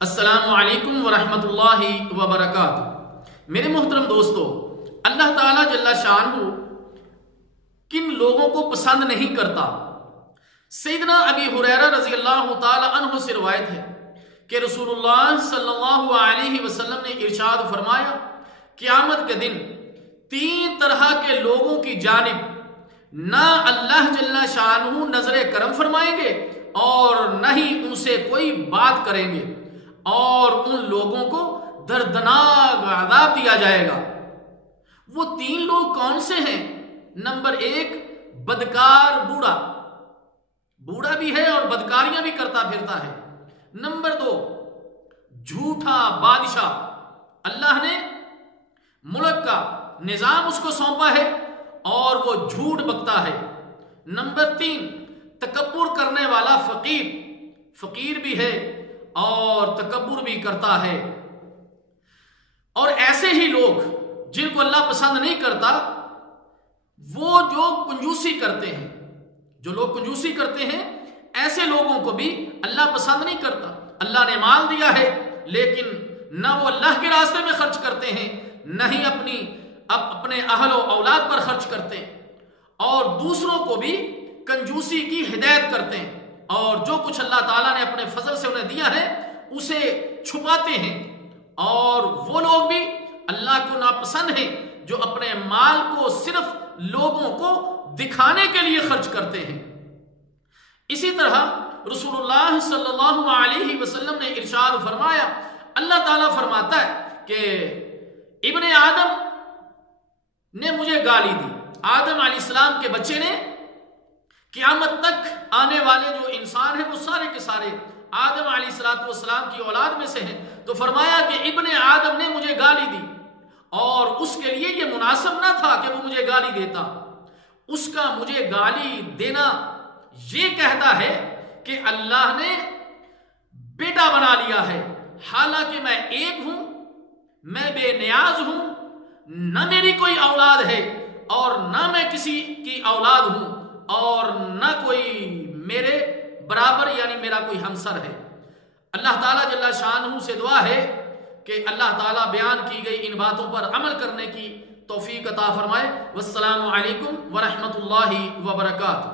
السلام علیکم ورحمۃ اللہ وبرکاتہ۔ میرے محترم دوستو، اللہ تعالیٰ جل شانہ کن لوگوں کو پسند نہیں کرتا؟ سیدنا ابی ہریرہ رضی اللہ تعالی عنہ سے روایت ہے کہ رسول اللہ صلی اللہ علیہ وسلم نے ارشاد فرمایا، قیامت کے دن تین طرح کے لوگوں کی جانب نہ اللہ جل شانہ نظر کرم فرمائیں گے اور نہ ہی ان سے کوئی بات کریں گے، اور ان لوگوں کو دردناک عذاب دیا جائے گا۔ وہ تین لوگ کون سے ہیں؟ نمبر ایک، بدکار بوڑھا، بوڑھا بھی ہے اور بدکاریاں بھی کرتا پھرتا ہے۔ نمبر دو، جھوٹا بادشاہ، اللہ نے ملک کا نظام اس کو سونپا ہے اور وہ جھوٹ بکتا ہے۔ نمبر تین، تکبر کرنے والا فقیر، فقیر بھی ہے اور تکبر بھی کرتا ہے۔ اور ایسے ہی لوگ جن کو اللہ پسند نہیں کرتا، وہ جو کنجوسی کرتے ہیں، جو لوگ کنجوسی کرتے ہیں، ایسے لوگوں کو بھی اللہ پسند نہیں کرتا۔ اللہ نے مال دیا ہے لیکن نہ وہ اللہ کے راستے میں خرچ کرتے ہیں، نہ ہی اپنے اہل و اولاد پر خرچ کرتے ہیں، اور دوسروں کو بھی کنجوسی کی ہدایت کرتے ہیں، اور جو کچھ اللہ تعالیٰ نے اپنے فضل سے انہیں دیا ہے اسے چھپاتے ہیں۔ اور وہ لوگ بھی اللہ کو ناپسند ہیں جو اپنے مال کو صرف لوگوں کو دکھانے کے لیے خرچ کرتے ہیں۔ اسی طرح رسول اللہ صلی اللہ علیہ وسلم نے ارشاد فرمایا، اللہ تعالیٰ فرماتا ہے کہ ابن آدم نے مجھے گالی دی۔ آدم علیہ السلام کے بچے نے، قیامت تک آنے والے جو انسان ہیں وہ سارے کے سارے آدم علیہ السلام کی اولاد میں سے ہیں، تو فرمایا کہ ابن آدم نے مجھے گالی دی، اور اس کے لیے یہ مناسب نہ تھا کہ وہ مجھے گالی دیتا۔ اس کا مجھے گالی دینا یہ کہتا ہے کہ اللہ نے بیٹا بنا لیا ہے، حالانکہ میں ایک ہوں، میں بے نیاز ہوں، نہ میری کوئی اولاد ہے اور نہ میں کسی کی اولاد ہوں، اور نہ کوئی میرے برابر یعنی میرا کوئی ہمسر ہے۔ اللہ تعالیٰ جل شانہ سے دعا ہے کہ اللہ تعالیٰ بیان کی گئی ان باتوں پر عمل کرنے کی توفیق عطا فرمائے۔ والسلام علیکم ورحمۃ اللہ وبرکاتہ۔